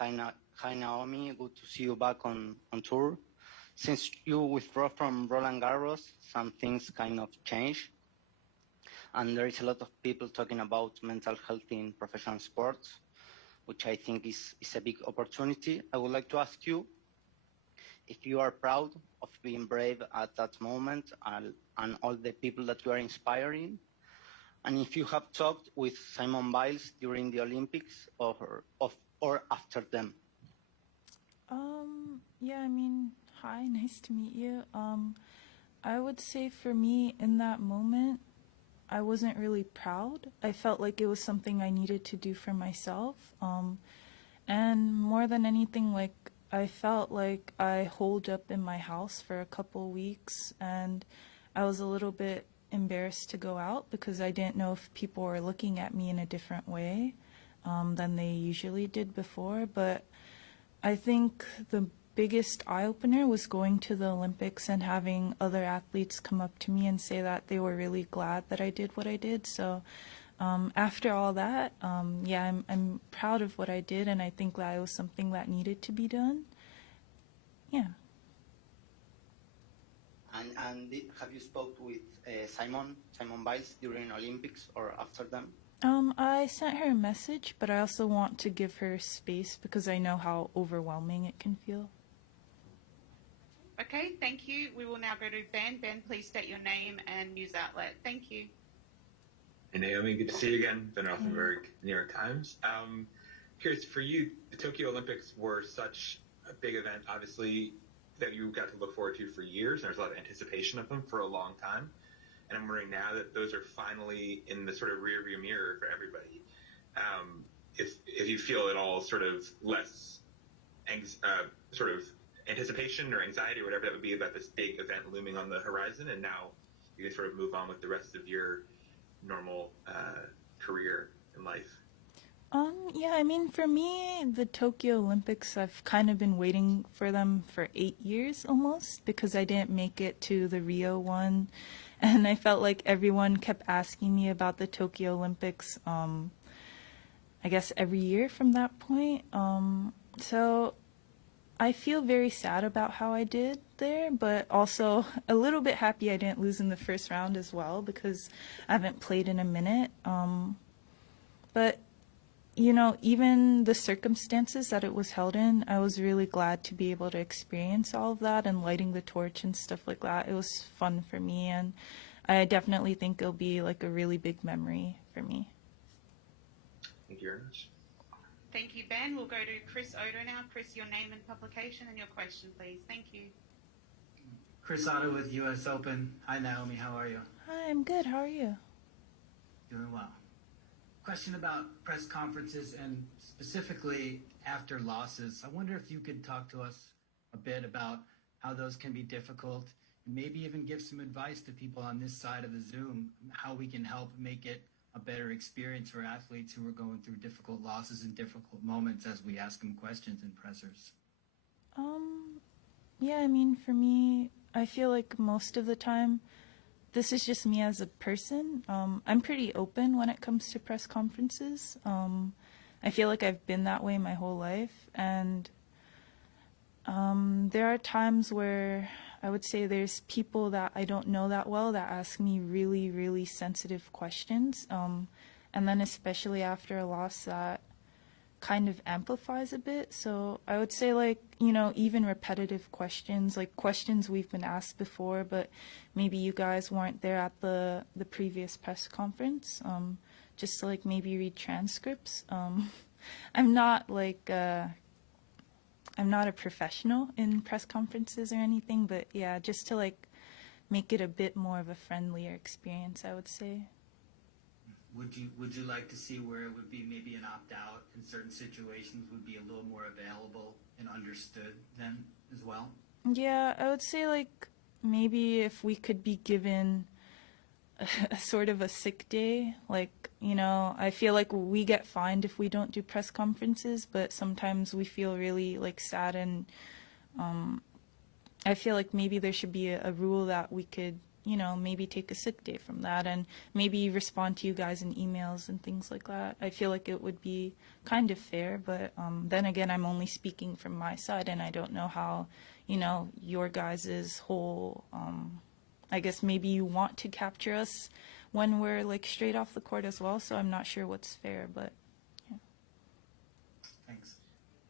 Hi Naomi, good to see you back on tour. Since you withdrew from Roland Garros, some things kind of changed, and there is a lot of people talking about mental health in professional sports, which I think is a big opportunity. I would like to ask you if you are proud of being brave at that moment and all the people that you are inspiring, and if you have talked with Simone Biles during the Olympics or after them. Yeah, I mean, hi, nice to meet you. I would say for me in that moment, I wasn't really proud. I felt like it was something I needed to do for myself. And more than anything, like, I felt like I holed up in my house for a couple weeks, and I was a little bit embarrassed to go out because I didn't know if people were looking at me in a different way than they usually did before. But I think the biggest eye-opener was going to the Olympics and having other athletes come up to me and say that they were really glad that I did what I did. So after all that, yeah, I'm proud of what I did, and I think that it was something that needed to be done. Yeah. And have you spoke with Simone Biles during Olympics or after them? I sent her a message, but I also want to give her space because I know how overwhelming it can feel. Okay, thank you. We will now go to Ben. Ben, please state your name and news outlet. Thank you. Hey Naomi, good to see you again. Ben Rothenberg, New York Times. Curious, for you, the Tokyo Olympics were such a big event, obviously, that you got to look forward to for years, and there's a lot of anticipation of them for a long time. And I'm wondering now that those are finally in the sort of rearview mirror for everybody, if you feel at all sort of less sort of anticipation or anxiety or whatever that would be about this big event looming on the horizon, and now you can sort of move on with the rest of your normal career in life. Yeah, I mean, for me, the Tokyo Olympics, I've kind of been waiting for them for 8 years almost because I didn't make it to the Rio one. And I felt like everyone kept asking me about the Tokyo Olympics, I guess every year from that point. So I feel very sad about how I did there, but also a little bit happy I didn't lose in the first round as well because I haven't played in a minute. But, you know, even the circumstances that it was held in, I was really glad to be able to experience all of that and lighting the torch and stuff like that. It was fun for me, and I definitely think it'll be like a really big memory for me. Thank you very much. Thank you, Ben. We'll go to Chris Odo now. Chris, your name and publication and your question, please. Thank you. Chris Otto with U.S. Open. Hi, Naomi. How are you? Hi, I'm good. How are you? Doing well. Question about press conferences and specifically after losses. I wonder if you could talk to us a bit about how those can be difficult and maybe even give some advice to people on this side of the Zoom, how we can help make it a better experience for athletes who are going through difficult losses and difficult moments as we ask them questions in pressers. Yeah, I mean, for me, I feel like most of the time, this is just me as a person. I'm pretty open when it comes to press conferences. I feel like I've been that way my whole life, and there are times where I would say there's people that I don't know that well that ask me really, really sensitive questions, and then especially after a loss that kind of amplifies a bit. So I would say, like, you know, even repetitive questions, like questions we've been asked before, but maybe you guys weren't there at the previous press conference, just to, like, maybe read transcripts. I'm not like I'm not a professional in press conferences or anything, but yeah, just to like make it a bit more of a friendlier experience, I would say. Would you like to see where it would be maybe an opt-out in certain situations would be a little more available and understood then as well? Yeah, I would say like maybe if we could be given a sort of a sick day, like, you know, I feel like we get fined if we don't do press conferences, but sometimes we feel really like sad, and I feel like maybe there should be a rule that we could, maybe take a sick day from that and maybe respond to you guys in emails and things like that. I feel like it would be kind of fair, but then again, I'm only speaking from my side, and I don't know how, your guys' whole, I guess maybe you want to capture us when we're like straight off the court as well, so I'm not sure what's fair, but yeah. Thanks.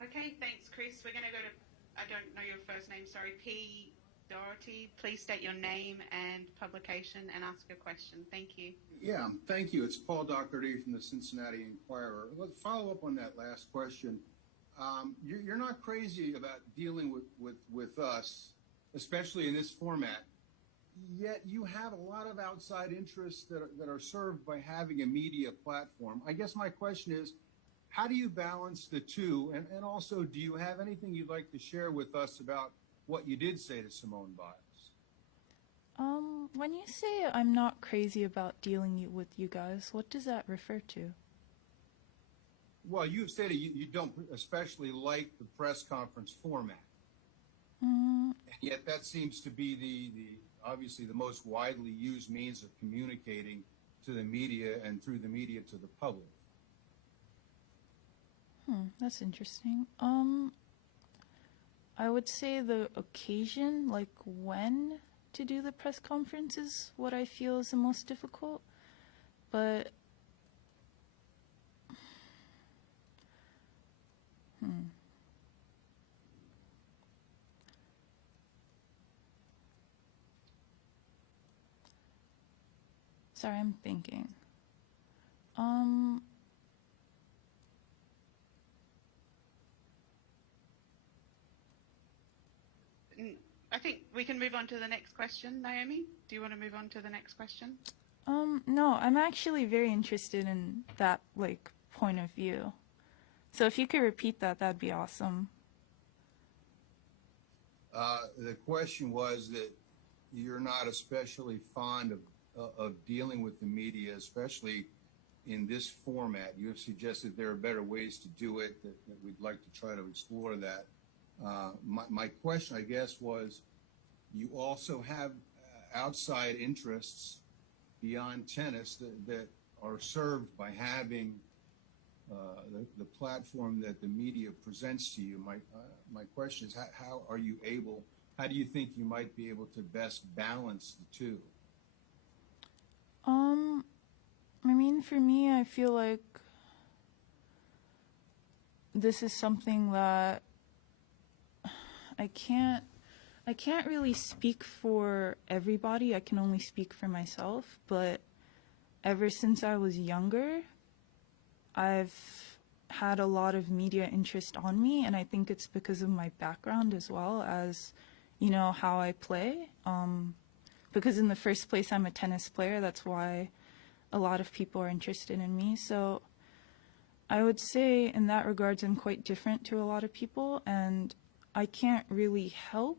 Okay, thanks, Chris. We're going to go to, I don't know your first name, sorry, P. Doherty. Please state your name and publication and ask your question. Thank you. Yeah, thank you. It's Paul Doherty from the Cincinnati Enquirer. Let's follow up on that last question. You're not crazy about dealing with us, especially in this format, yet you have a lot of outside interests that are served by having a media platform. I guess my question is, how do you balance the two? And also, do you have anything you'd like to share with us about what you did say to Simone Biles? When you say I'm not crazy about dealing with you guys, what does that refer to? Well, you've said you don't especially like the press conference format. Mm, And yet that seems to be the obviously the most widely used means of communicating to the media and through the media to the public. that's interesting. I would say the occasion, like when to do the press conference, is what I feel is the most difficult. But sorry, I'm thinking. I think we can move on to the next question, Naomi. Do you want to move on to the next question? No, I'm actually very interested in that, like, point of view. So if you could repeat that, that'd be awesome. The question was that you're not especially fond of dealing with the media, especially in this format. You have suggested there are better ways to do it, that we'd like to try to explore that. My question, I guess, was you also have outside interests beyond tennis that are served by having the platform that the media presents to you. My question is, how do you think you might be able to best balance the two? I mean, for me, I feel like this is something that I can't really speak for everybody. I can only speak for myself. But ever since I was younger, I've had a lot of media interest on me, and I think it's because of my background as well as, how I play. Because in the first place, I'm a tennis player. That's why a lot of people are interested in me. So I would say in that regards, I'm quite different to a lot of people, and I can't really help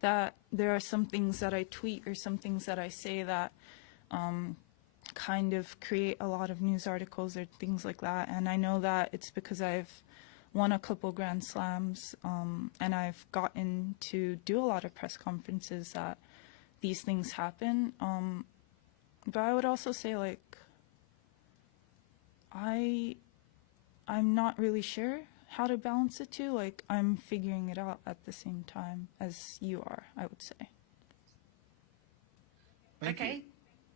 that there are some things that I tweet or some things that I say that kind of create a lot of news articles or things like that. And I know that it's because I've won a couple Grand Slams and I've gotten to do a lot of press conferences that these things happen. But I would also say, like, I'm not really sure how to balance it too. Like, I'm figuring it out at the same time as you are, I would say. Okay.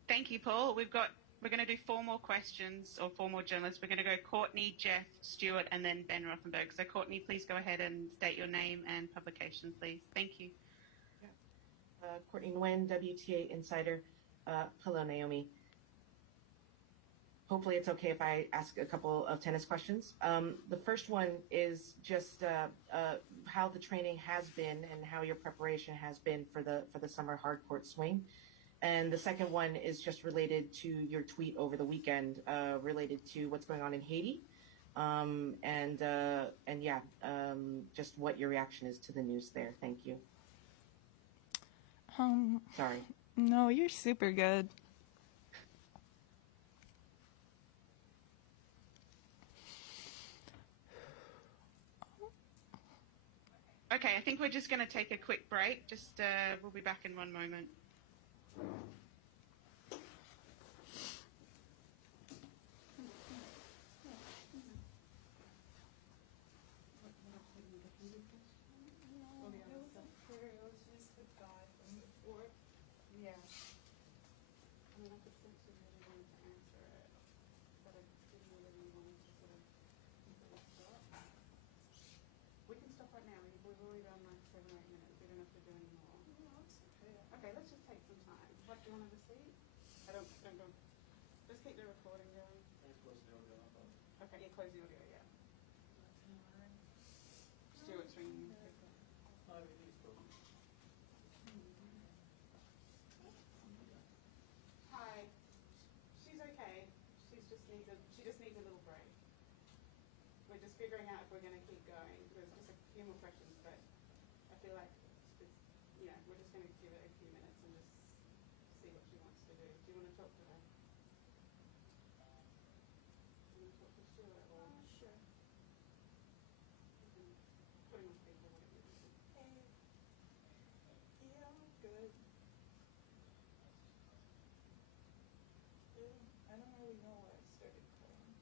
Thank you, Paul. We're going to do 4 more questions, or 4 more journalists. We're going to go Courtney, Jeff, Stuart, and then Ben Rothenberg. So Courtney, please go ahead and state your name and publication, please. Thank you. Courtney Nguyen, WTA Insider. Hello, Naomi. Hopefully it's okay if I ask a couple of tennis questions. The first one is just how the training has been and how your preparation has been for the summer hard court swing. And the second one is just related to your tweet over the weekend, related to what's going on in Haiti. Just what your reaction is to the news there. Thank you. Sorry. No, you're super good. Okay, I think we're just going to take a quick break. We'll be back in one moment. Yeah. I mean, I could sense you really wanted to answer it, but I didn't really want to sort of completely stop. We can stop right now. We've already done like 7 or 8 minutes. We don't have to do any more. Okay, let's just take some time. What, do you want to have a seat? Don't go. Just keep the recording going. Okay, yeah, close the audio, yeah. Stuart's ringing. Hi. She's okay. She just needs a little break. We're just figuring out if we're going to keep going. There's just a few more questions, but I feel like we're just going to give it a few minutes and just see what she wants to do. Do you want to talk to her? Do you want to talk to Stuart or? Sure. Put him on speaker, whatever you want to do. Hey. Yeah, I'm good. I don't really know why I started crying.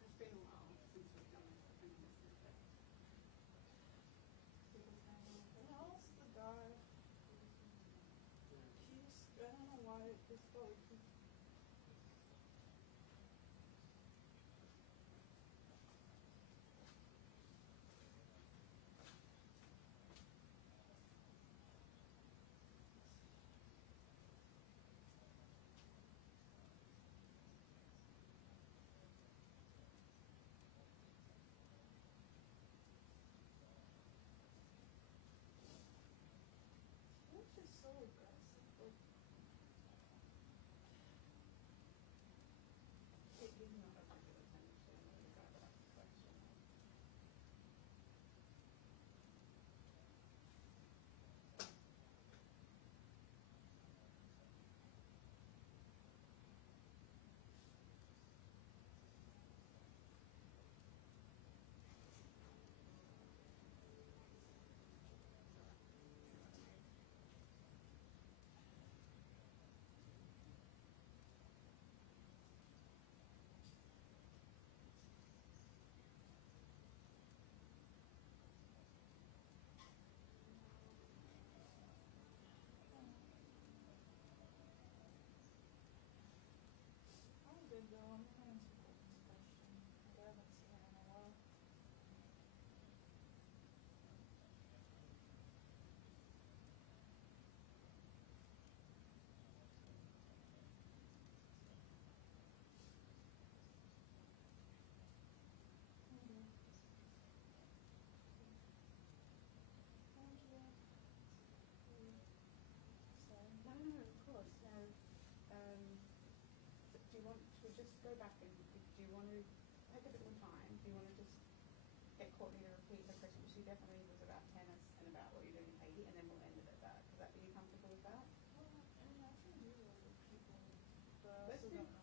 It's been a while since we've done this. I can understand that. How's the guy? I don't know why this felt like it's just so aggressive. Like, taking Not a regular tension. We've got that question. I'm good though. I'm gonna answer Colton's question. I haven't seen her in a while. Okay. Thank you. Sorry. No, of course. No. Do you want to just go back and do you want to take a bit more time? Do you want to just get Courtney to repeat the question? She definitely was about tennis and about what you're doing in Haiti, and then we'll end it at that. Are you comfortable with that? Well, I mean, I can do other people, but I Let's also do. don't know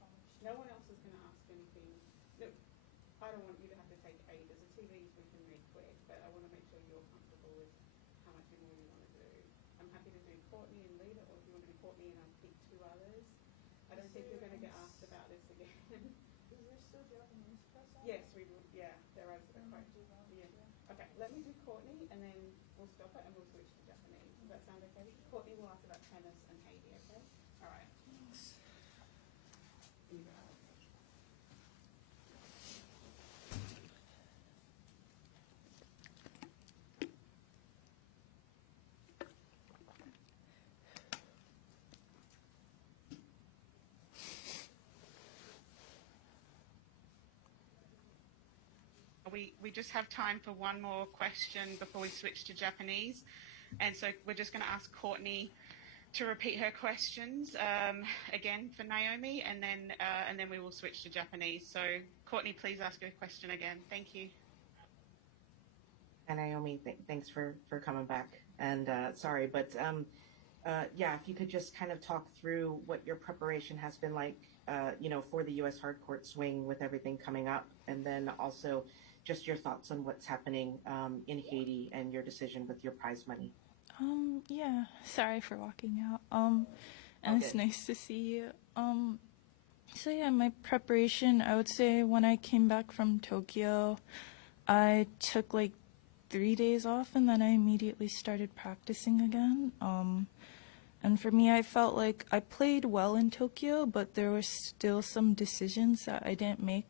how much No time. one else is going to ask anything. Look, I don't want you to have to take ages. The TVs we can read quick, but I want to make sure you're comfortable with how much more you want to do. I'm happy to do Courtney and lead it, or if you want to do Courtney and I'll pick 2 others. I don't think you're going to get asked about this again. Is there still Japanese press on? Yes, we will. Yeah, there is I'm quite. gonna do that. Yeah. Okay, let me do Courtney and then we'll stop it and we'll switch to Japanese. Does that sound okay? Courtney will ask about tennis and Haiti, okay? All right. Thanks. You go. We just have time for one more question before we switch to Japanese. And so we're just going to ask Courtney to repeat her questions again for Naomi, and then we will switch to Japanese. So Courtney, please ask your question again. Thank you. And Naomi, thanks for coming back. And sorry, but yeah, if you could just kind of talk through what your preparation has been like, for the U.S. hardcourt swing with everything coming up, and then also just your thoughts on what's happening in Haiti and your decision with your prize money. Yeah, sorry for walking out. And it's nice to see you. So yeah, my preparation, I would say when I came back from Tokyo, I took like 3 days off and then I immediately started practicing again. And for me, I felt like I played well in Tokyo, but there were still some decisions that I didn't make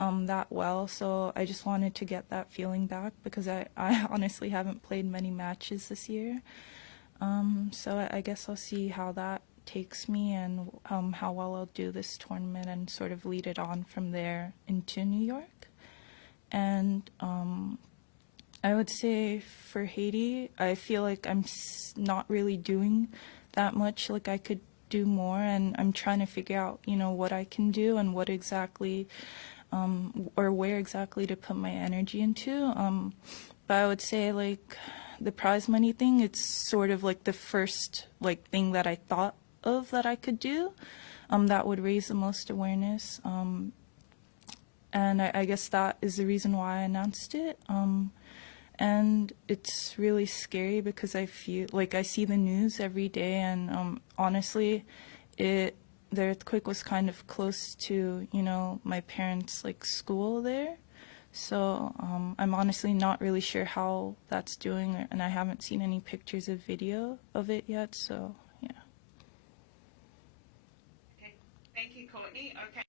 that well. So I just wanted to get that feeling back because I honestly haven't played many matches this year. So I guess I'll see how that takes me and how well I'll do this tournament and sort of lead it on from there into New York. And I would say for Haiti, I feel like I'm not really doing that much. Like I could do more, and I'm trying to figure out, you know, what I can do and what exactly, or where exactly to put my energy into. But I would say like the prize money thing, it's sort of like the first like thing that I thought of that I could do, that would raise the most awareness. And I guess that is the reason why I announced it. And it's really scary because I feel like I see the news every day, and honestly, the earthquake was kind of close to, you know, my parents' like school there. So I'm honestly not really sure how that's doing, and I haven't seen any pictures of video of it yet. So yeah. Okay. Thank you, Courtney. Okay.